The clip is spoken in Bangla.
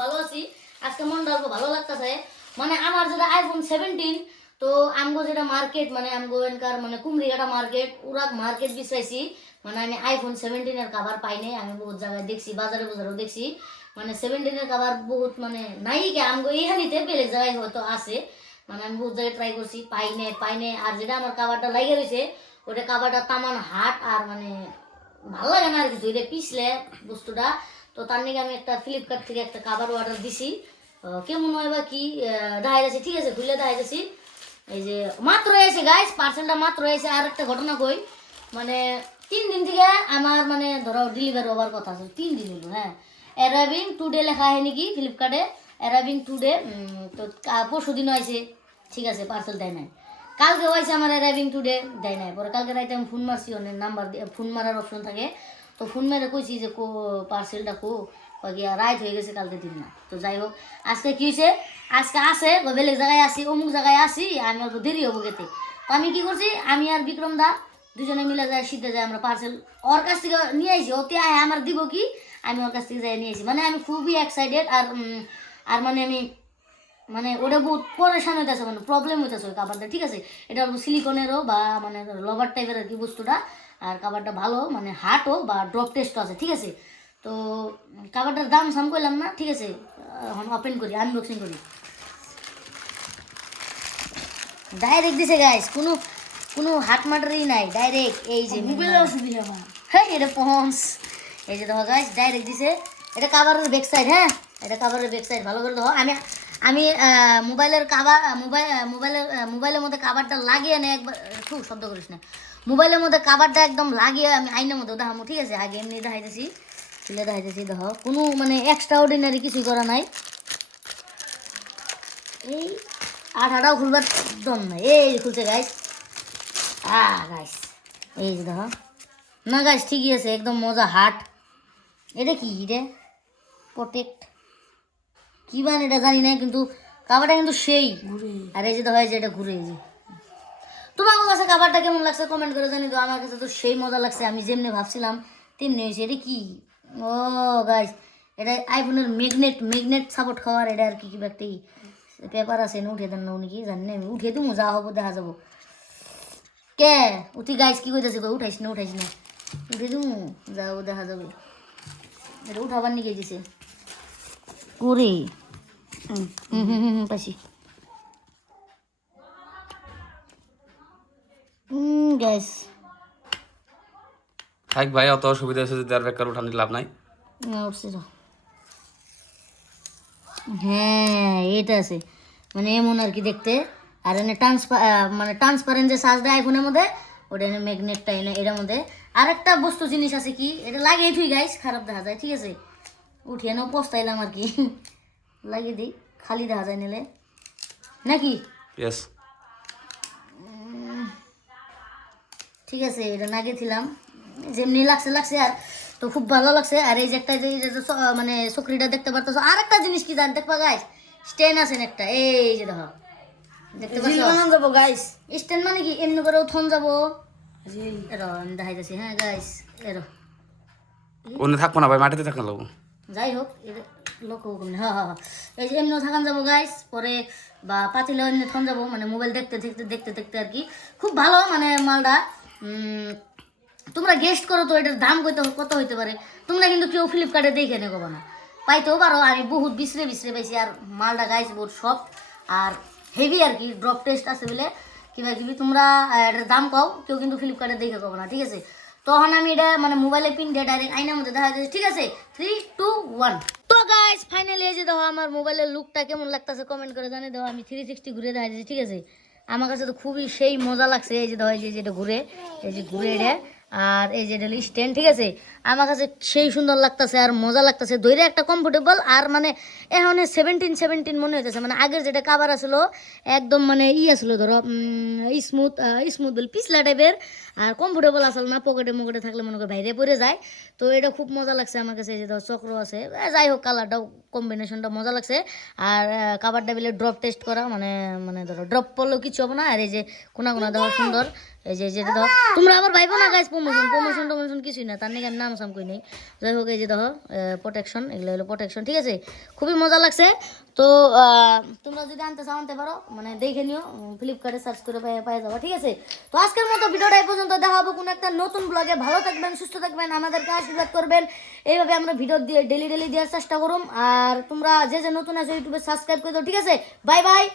ভালো আছি আজকে মনটা অল্প ভালো লাগতেছে মানে আমার যেটা আইফোন 17 তো আমগো যেটা মার্কেট মানে আমগো এনকার মানে কুমড়িঘাটা মার্কেট উরাক মার্কেট বিছাইছি মানে আমি আইফোন 17 এর কভার পাই নাই আমি বহুত জায়গায় দেখছি বাজারেও দেখছি মানে 17 এর কভার বহুত মানে নাই কি আমগো এইখানিতে বেলেগ জায়গায় হয়তো আছে মানে আমি বহুত জায়গায় ট্রাই করছি পাই নাই আর যেটা আমার কভারটা লাগে রয়েছে ওটা কভারটা তামান হাট আর মানে ভালো লাগে না আর কিছু এটা পিছলে বস্তুটা তো তার নিকে আমি একটা ফ্লিপকার্ট থেকে একটা কভার অর্ডার দিছি কেমন হয় বা কি দেখা যাচ্ছে ঠিক আছে খুলে দেখা যাচ্ছি এই যে মাত্র এসে গাইস পার্সেলটা মাত্র এসে আর একটা ঘটনা কই মানে 3 দিন থেকে আমার মানে ধরো ডেলিভারি হওয়ার কথা আছে 3 দিন হলো হ্যাঁ অ্যারাইভিং টুডে লেখা হয় নাকি ফ্লিপকার্টে অ্যারাইভিং টুডে তো পরশু দিনও আছে ঠিক আছে পার্সেল দেয় নাই কালকে হয়েছে আমার অ্যারাইভিং টুডে দেয় নাই পরে কালকে রাইতে আমি ফোন মারছি অনেক নাম্বার ফোন মারার অপশন থাকে তো ফোন মেরে কইছি যে কো পার্সেলটা কো গিয়া রাইট হয়ে গেছে কালকে দিন না তো যাই হোক আজকে কি হয়েছে আজকে আসে বেলেগ জায়গায় আসি অমুক জায়গায় আসি আমি অল্প দেরি হবো গেতে তো আমি কি করছি আমি আর বিক্রম দা দুজনে মিলে যায় সিদ্ধে যায় আমরা পার্সেল ওর কাছ থেকে নিয়ে আসি ওতে আয় আমার দিব কি আমি ওর কাছ থেকে যাই নিয়ে আসি মানে আমি খুবই এক্সাইটেড আর মানে আমি মানে ওটা বহুত পরেশান হইতেছে মানে প্রবলেম হইতেছে ওই কাপড়টা ঠিক আছে এটা অল্প সিলিকনেরও বা মানে লবার টাইপের আর কি বস্তুটা আর কাপড়টা ভালো মানে হাটও বা ড্রপ টেস্টও আছে ঠিক আছে তো কাপড়টার দাম সাম করলাম না ঠিক আছে এখন ওপেন করি আনবক্সিং করি ডাইরেক্ট দিছে গাইস কোনো কোনো হাট মাটারই নাই ডাইরেক্ট এই যে হ্যাঁ এটা পহন্স এই যে দেখো গাইস ডাইরেক্ট দিছে এটা কাভারের ব্যাক সাইড হ্যাঁ এটা কাভারের ব্যাক সাইড ভালো করে দেখো আমি মোবাইলের কাভার মোবাইলের মধ্যে কাভারটা লাগিয়ে নে একবার খুব শব্দ করিস না মোবাইলের মধ্যে কাভারটা একদম লাগিয়ে আমি আইনের মধ্যে দেখাবো ঠিক আছে আগে এমনি দেখাইতেছি তুলে দেখাইতেছি দেখো কোনো মানে এক্সট্রা অর্ডিনারি কিছুই করা নাই এই আঠাটাও খুলবার দম নাই এই খুলছে গাইস গাইস এই যে দেখো না গাইস ঠিকই আছে একদম মজা হাট এটা কি রে প্রোটেক্ট কি বান এটা জানি না কিন্তু কাবারটা কিন্তু সেই আর এই যে দেখো এই যে এটা ঘুরে এই যে তোমার কাছে কাবারটা কেমন লাগছে কমেন্ট করে জানি তো আমার কাছে তো সেই মজা লাগছে আমি যেমনি ভাবছিলাম তেমনি হয়েছে এটা কি ও গাইস এটা আইফোনের ম্যাগনেট সাপোর্ট খাওয়ার এটা আর কি কিবা একটা পেপার আছে না উঠে দেন না উনি কি জানি না আমি উঠে দিমু যা হবো দেখা যাবো কে উঠি গাইস কি কইতেছে কই উঠাইস না উঠে দিমু যাবো দেখা যাবে এটা উঠাবার নিকে দিছে করে পাইছি গ্যাস থাক ভাই অত অসুবিধা হয়েছে যদি আর বেকার উঠানোর লাভ নাই না উঠছে তো হ্যাঁ এটা আছে মানে এমন আর কি দেখতে আর এনে মানে ট্রান্সপারেন্ট যে সাজ দেয় আইফোনের মধ্যে ওটা এনে ম্যাগনেটটা এনে এটার মধ্যে আরেকটা বস্তু জিনিস আছে কি এটা লাগিয়ে থুই গাইস খারাপ দেখা যায় ঠিক আছে উঠিয়ে নাও পস্তাইলাম আর কি লাগিয়ে দিই খালি দেখা যায় নিলে নাকি ইয়েস ঠিক আছে এটা লাগিয়েছিলাম যেমনি লাগছে আর তো খুব ভালো লাগছে আর এই যে একটা যে মানে চকরিটা দেখতে পারতেছো আর একটা জিনিস কি জান দেখবা গাইস স্ট্যান্ড আছে একটা এই যে দেখো দেখতে পাচ্ছ যাবো গাইস স্ট্যান্ড মানে কি এমনি করে উঠন যাবো এরো আমি দেখাই যাচ্ছি হ্যাঁ গাইস এরো অন্য থাকবো না ভাই মাটিতে থাকা লাগবো যাই হোক লোক হ্যাঁ এই যে এমনিও থাকান যাবো গাইস পরে বা পাতিলে অন্য থন যাবো মানে মোবাইল দেখতে আর কি খুব ভালো মানে মালটা তোমরা গেস্ট করো তো এটার দাম কত হইতে পারে তোমরা কিন্তু কেউ ফ্লিপকার্টে দেখে নেবো না পাইতেও পারো আমি বহুত বিছরে পাইছি আর মালটা গাইস বহুত সব আর হেভি আর কি ড্রপ টেস্ট আছে বলে কিবা তোমরা এটার দাম কও কেউ কিন্তু ফ্লিপকার্টে দেখে কব না ঠিক আছে তখন আমি এটা মানে মোবাইলে পিন দিয়ে ডাইরেক্ট আইনার মধ্যে দেখা যাচ্ছে ঠিক আছে 3 2 1 তো গাইস ফাইনালি এই যে দেখো আমার মোবাইলের লুকটা কেমন লাগতেছে কমেন্ট করে জানিয়ে দাও আমি 360 ঘুরে দেখা যাচ্ছে ঠিক আছে আমার কাছে তো খুবই সেই মজা লাগছে এই যে দেখো এই যে এটা ঘুরে এটা আর এই যে এটা স্ট্যান্ড ঠিক আছে আমার কাছে সেই সুন্দর লাগতেছে আর মজা লাগতেছে ধরে একটা কমফোর্টেবল আর মানে এখন 17 মনে হইতেছে মানে আগের যেটা কাভার আসলো একদম মানে আসলো ধরো স্মুথ বল পিছলা টাইপের আর কমফোর্টেবল আসলো না পকেটে থাকলে মনে করে বাইরে পড়ে যায় তো এটা খুব মজা লাগছে আমার কাছে এই যে ধরো চক্র আছে যাই হোক কালারটাও কম্বিনেশনটা মজা লাগছে আর কাভারটা বলে ড্রপ টেস্ট করা মানে ধরো ড্রপ পড়লেও কিছু হবে না আর এই যে কোনা দেওয়া সুন্দর এই যে দেখো তোমরা আবার ভাইবো না গাইস প্রমোশন কিছুই না, তার নাকি আমি নাম সাম কই নাই। যাই হোক এই যে দেখো প্রোটেকশন, এগুলো হলো প্রোটেকশন, ঠিক আছে, খুবই মজা লাগছে। তো তোমরা যদি আনতে চাও আনতে পারো, মানে দেখে নিও, ফ্লিপকার্টে সার্চ করে পেয়ে যাবো, ঠিক আছে। তো আজকের মতো ভিডিওটা এই পর্যন্ত, দেখা হবে কোনো একটা নতুন ব্লগে। ভালো থাকবেন, সুস্থ থাকবেন, আমাদেরকে আশীর্বাদ করবেন, এইভাবে আমরা ভিডিও দিয়ে ডেলি দেওয়ার চেষ্টা করুম। আর তোমরা যে নতুন আছো ইউটিউবে সাবস্ক্রাইব করে দাও, ঠিক আছে। Bye bye.